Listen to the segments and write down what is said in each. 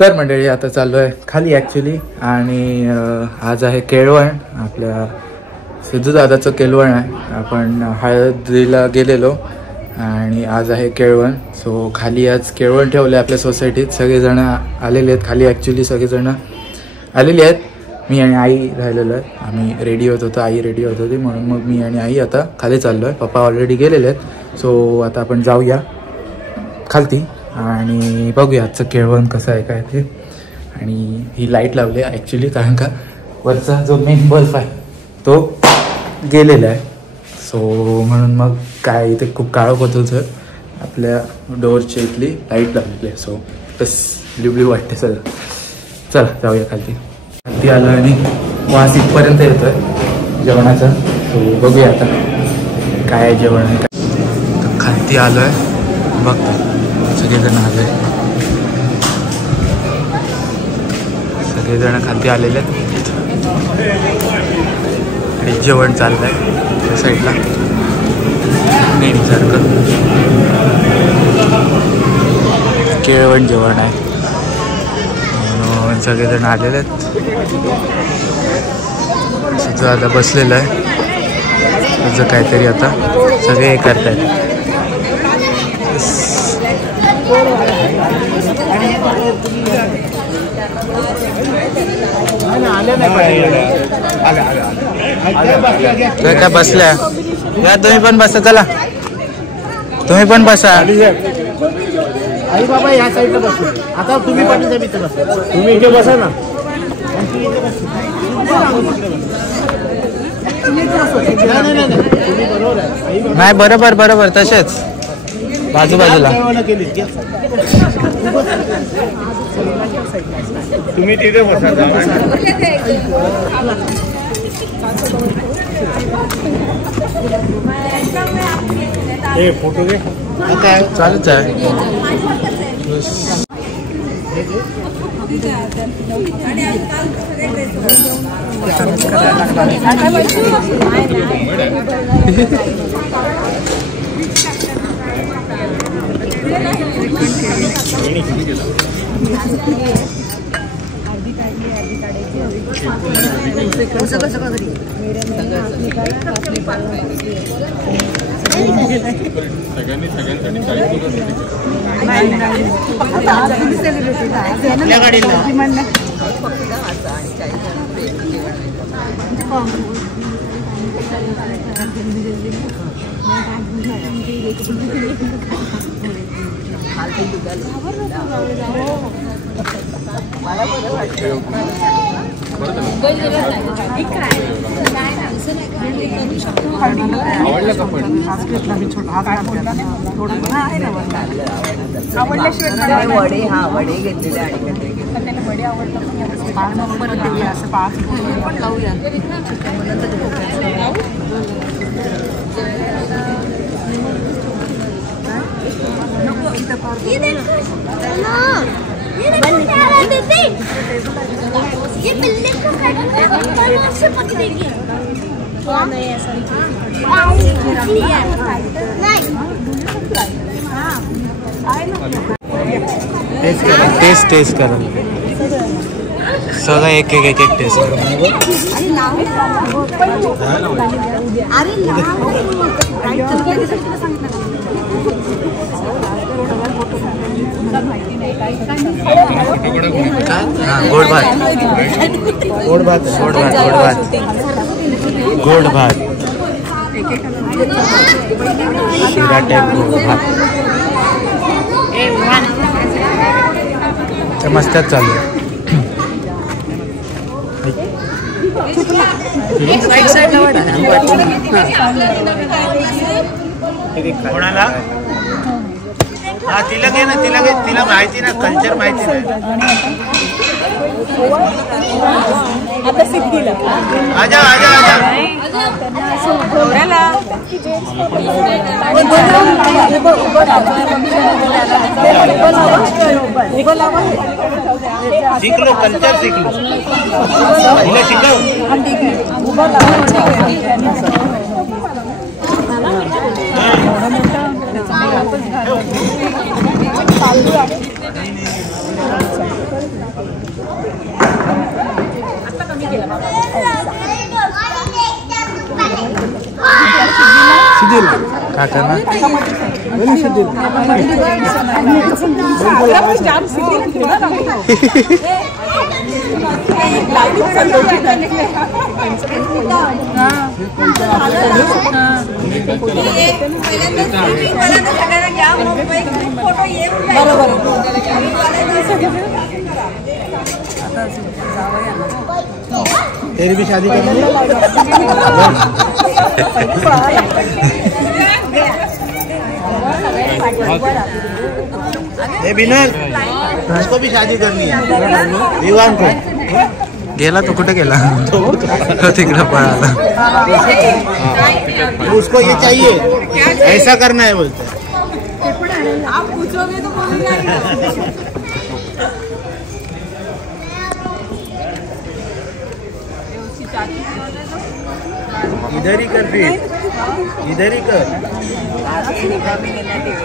तर मंडळी आता चाललो आहे खाली ॲक्च्युली आणि आज आहे केळवण. आपल्या सिद्धू दादाचं केळवण आहे. आपण हळदीला गेलेलो आणि आज आहे केळवण. सो खाली आज केळवण ठेवलं आहे आपल्या सोसायटीत. सगळेजण आलेले आहेत खाली. ॲक्च्युली सगळेजण आलेले आहेत. मी आणि आई राहिलेलो आहे. आम्ही रेडी होत होतो, आई रेडी होत होती म्हणून मग मी आणि आई आता खाली चाललो आहे. पप्पा ऑलरेडी गेलेले आहेत. सो आता आपण जाऊया खालती आणि बघूया आजचं केळवण कसं आहे काय ते. आणि ही लाईट लावली आहे ॲक्च्युली कारण का वरचा जो मेन बल्ब आहे तो गेलेला आहे. सो म्हणून मग काय इथे खूप काळं होत होतं. आपल्या डोअरच्या इथली लाईट लावलेली आहे. सो बस ब्ल्यू वाटते सगळं. चला जाऊया खालती. खालती आलो आणि वास इथपर्यंत येतो आहे जेवणाचा. सो बघूया आता काय जेवण आहे काय. खालती आलो आहे बघतो सगळेजण आले. सगळेजण खालती आलेले आहेत आणि जेवण चाललं आहे त्या साईडला नेहमीसारखं केळवण जेवण आहे म्हणून सगळेजण आलेले आहेत. तिथं आता बसलेलं आहे त्याचं काहीतरी आता सगळे हे करतायत. काय बसल्या या तुम्ही पण बसा. चला तुम्ही पण बसा. आई बाबा या साईडला बसू. आता तुम्ही पण तुम्ही इथे बसा ना. नाही बरोबर बरोबर तसेच बाजूबाजूला तुम्ही तिथे बसा. हे फोटो घे. काय चालूच आहे. वडे हा वडे घेतलेले आणि वडे आवडतात पण लावूया. टेस्ट करा सगळं एक एक टेस्ट गोड भात गोड भात गोड भात गोड भात गोड भात शिरा टाईप गोड भात ते मस्तच चालू आहे. कोणाला हा तिला घे ना. तिला माहिती ना कल्चर माहिती नाही. आता सिद्धीला आजा आजा आजा शिकलो कल्चर शिकलो. तिला शिकव. काकांना तेरी भी शादी करनी है? बिनल उसको भी शादी करनी है विवान को गेला तो कुठे गेला तो तिकडे पळाला उसको ये चाहिए ऐसा करना है बोलते आप पूछोगे तो बोलूंगा इधर ही कर फिर इधर ही कर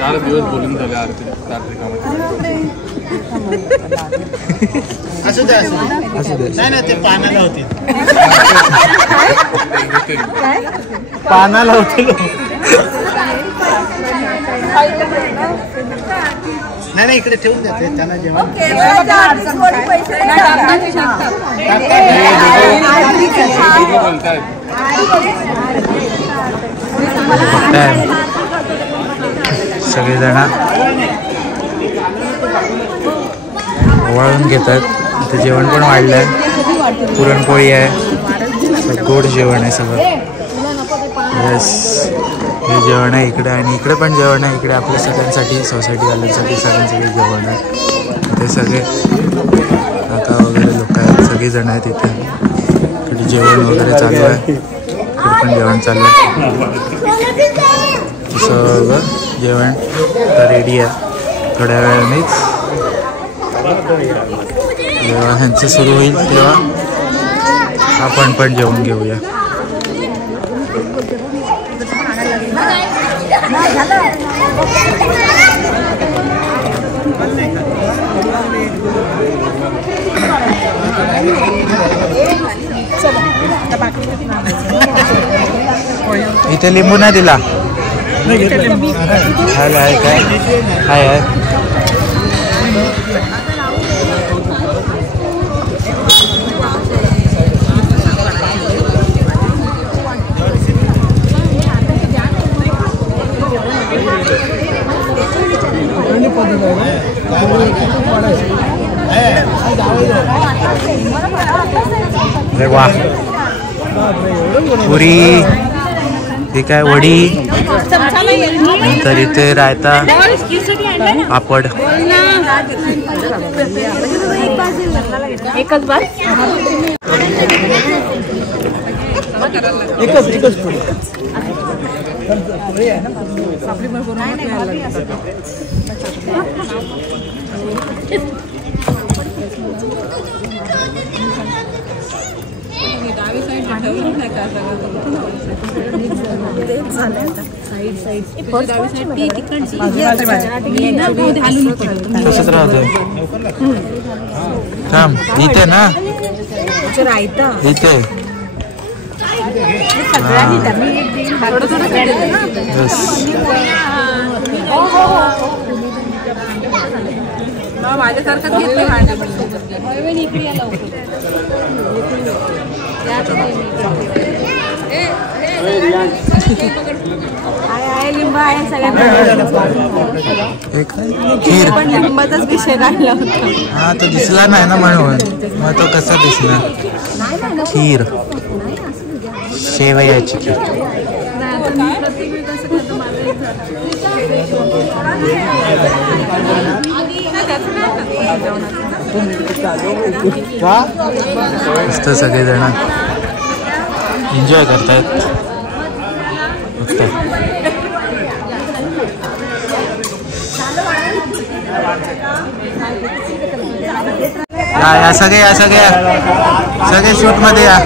4 दिवस बोलून झाले आरती असू दे नाही ना ते पानाला होते पानाला होते नाही इकडे ठेवून देते त्यांना जेवण सगळेजण ओवाळून घेतात. इथे जेवण पण वाढलंय, पुरणपोळी आहे, गोड जेवण आहे सगळं. येस, हे जेवण आहे इकडे आणि इकडे पण जेवण आहे. इकडे आपल्या सगळ्यांसाठी, सोसायटीवाल्यांसाठी सगळ्यांसाठी जेवण आहे. ते सगळे काका वगैरे लोक आहेत, सगळेजण आहेत इथे. इकडे जेवण वगैरे चालू आहे, इकडे पण जेवण चालू आहे. सगळं जेवण तर रेडी आहे. थोड्या वेळानेच जेव्हा ह्यांचं सुरू होईल तेव्हा आपण पण जेवण घेऊया. इथे लिंबू नाही दिला. हाय काय हाय आहे. अरे वा, पुरी, हे काय वडी, नंतर इथे रायता, पापड. एकच बार तसंच राहतं. थांब, इथे ना, रायता इथे माझ्यासारखं घेतलं लिंबा आहे सगळ्यांना. खीर पण लिंबाचाच विषय काढला होता. हा, तो दिसला नाही ना म्हणून, मग तो कसा दिसणार. खीर, शेवयाची खीर. मस्त सगळेजण एन्जॉय करतायत. या सगळे शूट मध्ये या.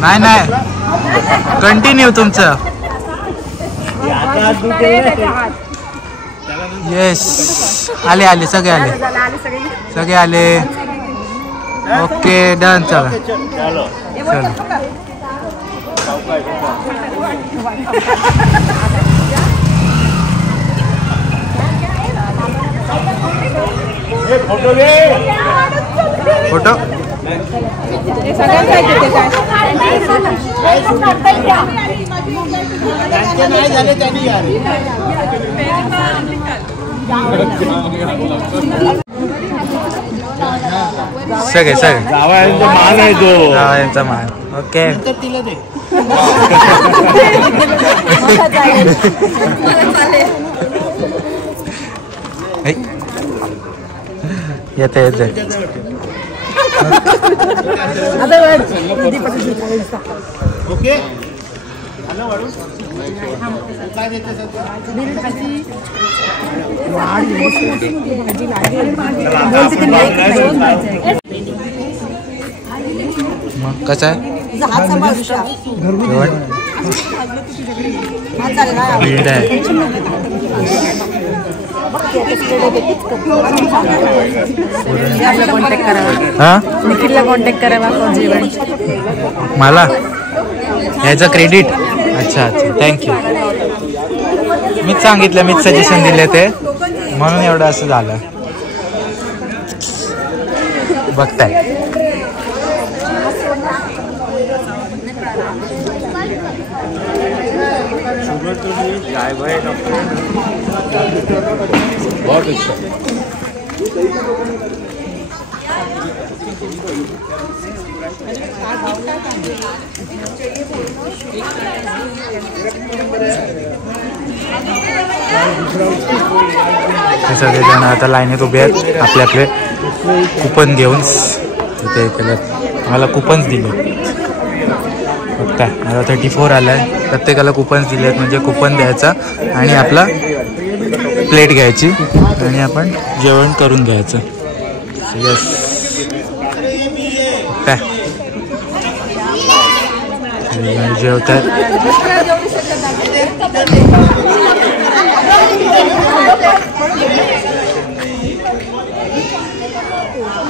नाही कंटिन्यू तुमचं. येस आले आले सगळे आले सगळे आले. Okay done. चला चला फोटो सगळे सगळे जावयांचा मान आहे तो. जावयांचा मान. ओके येते येते. ओके मग कसं आहे भीड आहे. हा निखिलला कॉन्टॅक्ट करावा जेवण मला ह्याचं क्रेडिट. अच्छा अच्छा थँक्यू. मीच सांगितलं मीच सजेशन दिले ते म्हणून एवढं असं झालं. बघताय बहुत अच्छा. हे सगळेजण आता लाईनीत उभे आहेत आपले आपले कुपन घेऊन. इथे केलं मला कुपन्स दिले बघताय. मला 34 आला आहे. प्रत्येकाला कुपन्स दिले आहेत म्हणजे कुपन द्यायचा आणि आपला प्लेट घ्यायची आणि आपण जेवण करून घ्यायचं. यस काय जेवतात.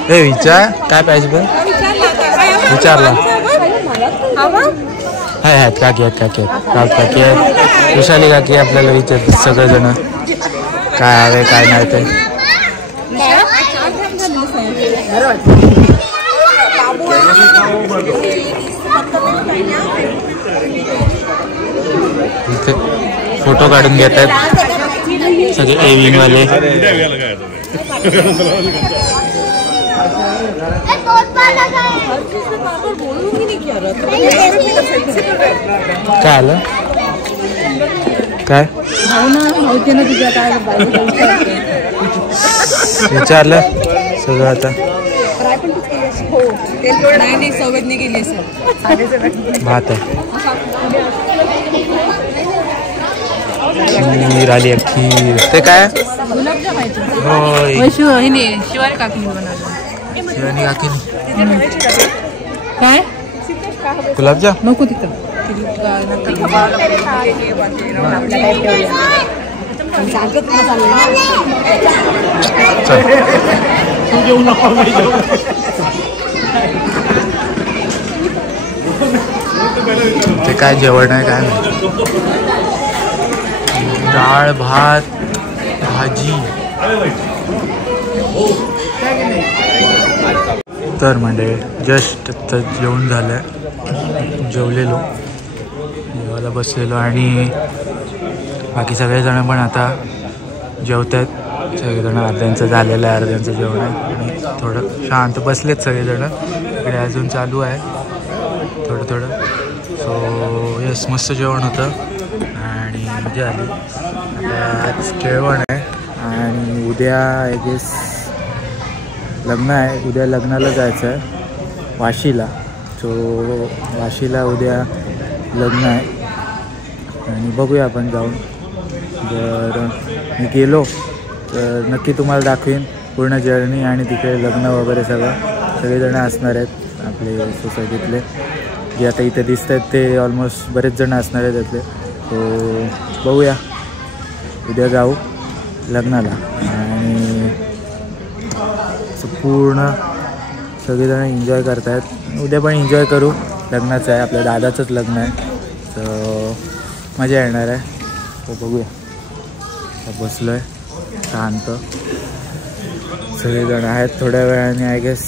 हे विचार काय पाहिजे पण विचारला. हाय आहेत काकी आहेत काकी आहेत काकी आहेत विशाली काकी आपल्याला विचारतात सगळेजण काय हवे काय नाही ते. इथे फोटो काढून घेत आहेत सगळे एव्हिंग वाले. काय आलं काय विचारलं सगळं आता. भात आहे खीर आली आहे खीर. ते काय शिवानी काकीने काय गुलाबजाम नको तिथं. ते काय जेवण आहे काय नाही. डाळ भात भाजी. तर म्हणजे जस्ट आता जेवण झालं. जेवलेलो जेवायला बसलेलो आणि बाकी सगळेजण पण आता जेवत आहेत. सगळेजण अर्ध्यांचं झालेलं आहे अर्ध्यांचं जेवण आहे आणि थोडं शांत बसलेत सगळेजण. इकडे अजून चालू आहे थोडं थोडं. सो यस मस्त जेवण होतं आणि मजा आली. आता आज केळवण आहे आणि उद्या आय गेस लग्न आहे. उद्या लग्नाला जायचं आहे वाशीला. सो वाशीला उद्या लग्न आहे आणि बघूया आपण जाऊन. जर मी गेलो तर नक्की तुम्हाला दाखवीन पूर्ण जर्नी आणि तिकडे लग्न वगैरे सगळेजण असणार आहेत आपले सोसायटीतले जे आता इथे दिसत आहेत ते ऑलमोस्ट बरेच जण असणार आहेत त्यातले. सो बघूया उद्या जाऊ लग्नाला आणि पूर्ण सगळेजण एन्जॉय करतायत. उद्या पण एन्जॉय करू. लग्नाचं आहे, आपल्या दादाचंच लग्न आहे, तर मजा येणार आहे. तर बघूया. बसलो आहे शांत, सगळेजण आहेत. थोड्या वेळाने आय गेस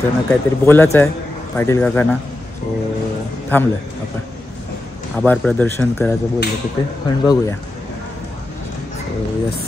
त्यांना काहीतरी बोलायचं आहे पाटील काकांना, सो थांबलो आहे आपण. आभार प्रदर्शन करायचं बोललं तिथे, पण बघूया. So yes.